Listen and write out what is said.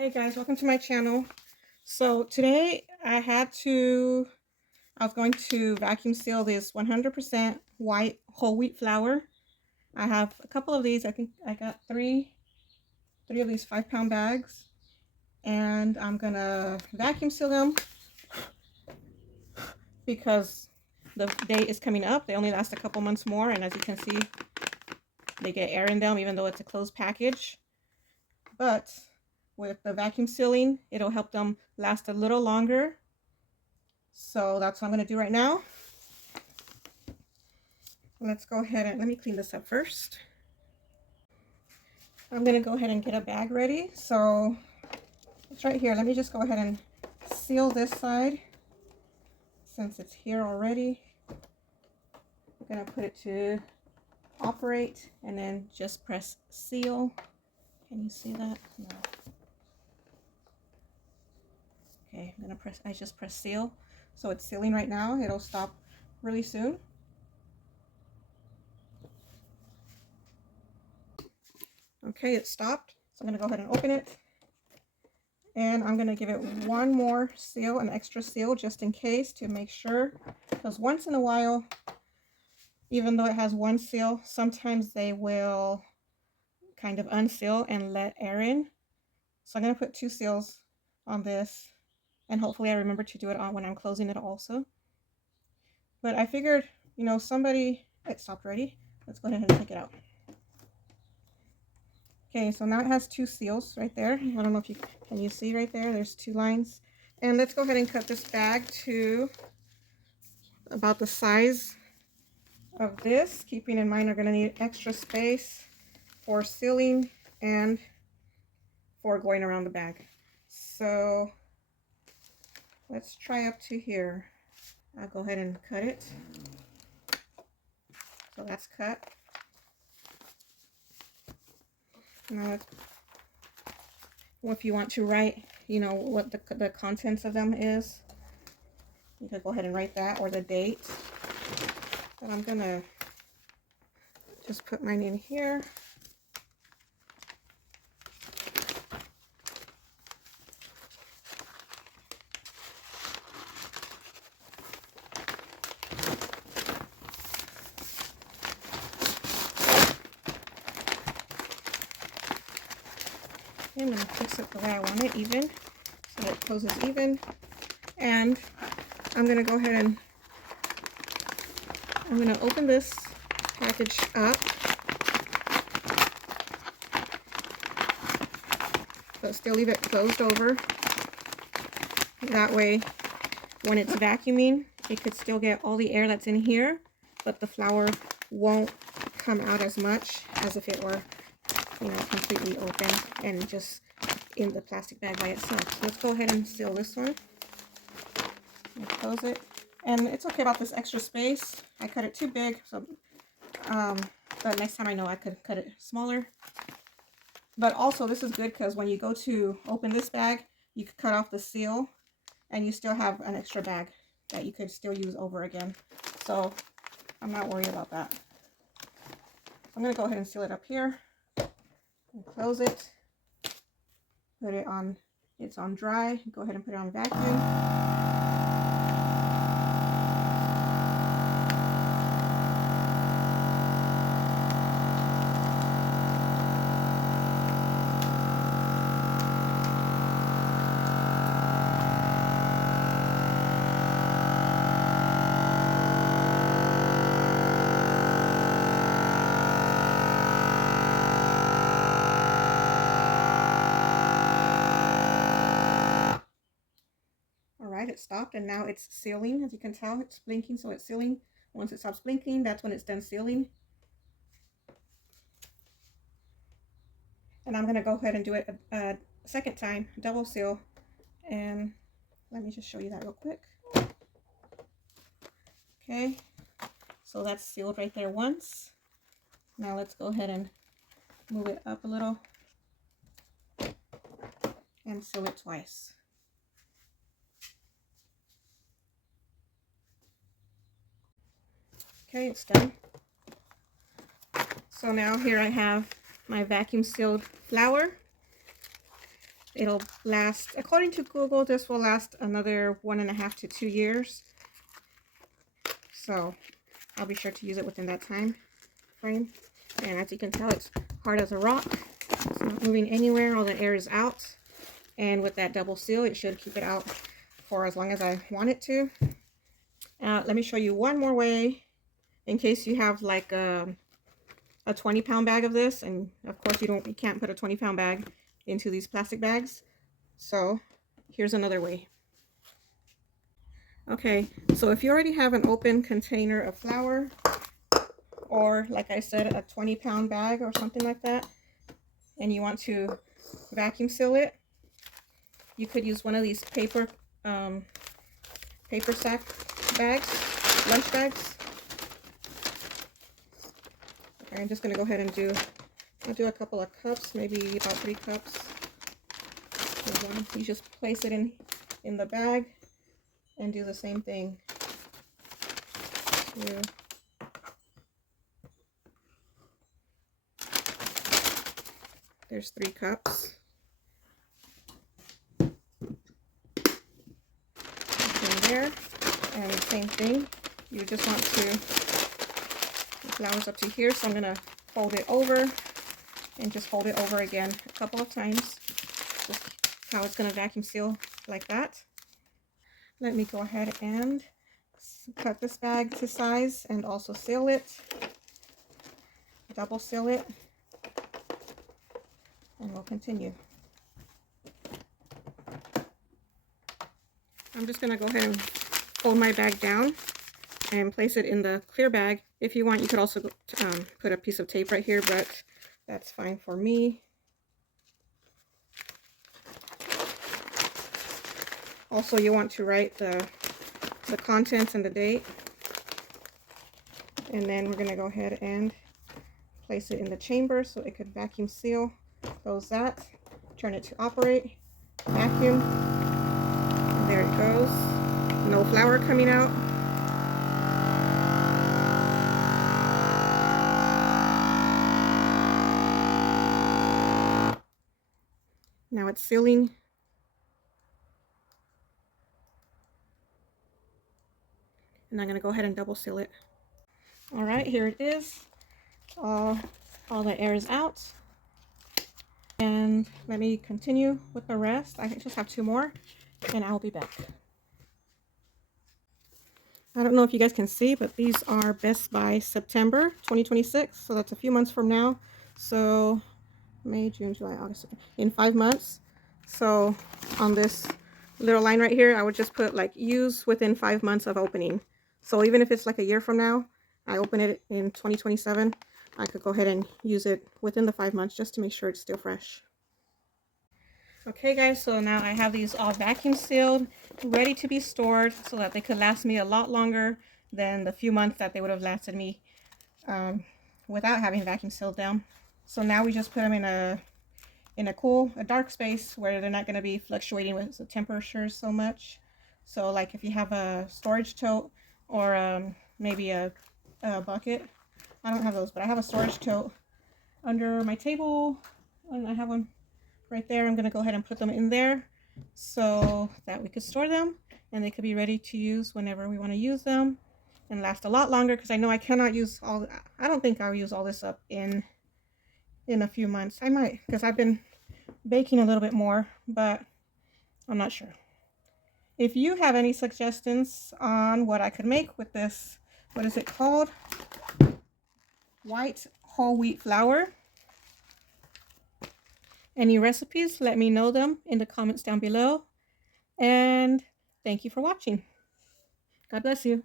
Hey guys, welcome to my channel. So today I was going to vacuum seal this 100% white whole wheat flour. I have a couple of these. I think I got three of these 5-pound bags, and I'm gonna vacuum seal them because the date is coming up. They only last a couple months more, and as you can see, they get air in them even though it's a closed package. But with the vacuum sealing, it'll help them last a little longer. So that's what I'm going to do right now. Let's go ahead and let me clean this up first. I'm going to go ahead and get a bag ready. So it's right here. Let me just go ahead and seal this side since it's here already. I'm going to put it to operate and then just press seal. Can you see that? No. Okay, I just press seal. So it's sealing right now. It'll stop really soon. Okay, it stopped. So I'm going to go ahead and open it. And I'm going to give it one more seal, an extra seal, just in case, to make sure. Because once in a while, even though it has one seal, sometimes they will kind of unseal and let air in. So I'm going to put 2 seals on this. And hopefully I remember to do it on when I'm closing it also. But I figured, you know, it stopped already. Let's go ahead and take it out. Okay, so now it has 2 seals right there. I don't know if can you see right there? There's 2 lines. And let's go ahead and cut this bag to about the size of this, keeping in mind we're going to need extra space for sealing and for going around the bag. So let's try up to here. I'll go ahead and cut it. So that's cut. Now, if you want to write, you know, what the contents of them is, you could go ahead and write that, or the date. But I'm gonna just put mine in here. I'm going to fix it the way I want it, even, so that it closes even. And I'm going to go ahead and I'm going to open this package up, but still leave it closed over. That way, when it's vacuuming, it could still get all the air that's in here, but the flour won't come out as much as if it were, you know, completely open and just in the plastic bag by itself. So let's go ahead and seal this one and close it. And it's okay about this extra space. I cut it too big, so but next time I know I could cut it smaller. But also this is good because when you go to open this bag, you could cut off the seal and you still have an extra bag that you could still use over again. So I'm not worried about that. I'm going to go ahead and seal it up here and close it. Put it on, it's on dry. Go ahead and put it on vacuum. It stopped and now it's sealing. As you can tell, it's blinking, so it's sealing. Once it stops blinking, that's when it's done sealing. And I'm going to go ahead and do it a second time, double seal. And let me just show you that real quick. Okay, so that's sealed right there once. Now let's go ahead and move it up a little and seal it twice. Okay, it's done. So now here I have my vacuum sealed flour. It'll last, according to Google, this will last another 1.5 to 2 years. So I'll be sure to use it within that time frame. And as you can tell, it's hard as a rock. It's not moving anywhere. All the air is out. And with that double seal, it should keep it out for as long as I want it to. Let me show you one more way in case you have like a 20-pound bag of this, and of course you can't put a 20-pound bag into these plastic bags. So here's another way. Okay, so if you already have an open container of flour, or like I said, a 20-pound bag or something like that, and you want to vacuum seal it, you could use one of these paper sack bags, lunch bags. Okay, I'm just going to go ahead and I'll do a couple of cups, maybe about 3 cups. You just place it in the bag and do the same thing. There's 3 cups. There, and the same thing, you just want to, the flour's up to here, so I'm going to fold it over and just fold it over again a couple of times. Just how it's going to vacuum seal like that. Let me go ahead and cut this bag to size and also seal it, double seal it, and we'll continue. I'm just going to go ahead and fold my bag down and place it in the clear bag. If you want, you could also put a piece of tape right here, but that's fine for me. Also, you want to write the contents and the date. And then we're going to go ahead and place it in the chamber so it could vacuum seal. Close that, turn it to operate, vacuum. There it goes. No flour coming out. Now it's sealing. And I'm going to go ahead and double seal it. All right, here it is. All the air is out. And let me continue with the rest. I just have 2 more, and I'll be back. I don't know if you guys can see, but these are Best by September 2026. So that's a few months from now. So May, June, July, August, in 5 months. So on this little line right here, I would just put like use within 5 months of opening. So even if it's like a year from now, I open it in 2027, I could go ahead and use it within the 5 months just to make sure it's still fresh. Okay guys, so now I have these all vacuum sealed, ready to be stored so that they could last me a lot longer than the few months that they would have lasted me without having vacuum sealed them. So now we just put them in a cool, dark space where they're not going to be fluctuating with the temperatures so much. So like if you have a storage tote or maybe a bucket. I don't have those, but I have a storage tote under my table, and I have one right there. I'm going to go ahead and put them in there so that we could store them and they could be ready to use whenever we want to use them and last a lot longer, because I know I cannot use I don't think I'll use all this up in a few months. I might, because I've been baking a little bit more, but I'm not sure. If you have any suggestions on what I could make with this, what is it called? White whole wheat flour. Any recipes, let me know them in the comments down below. And thank you for watching. God bless you.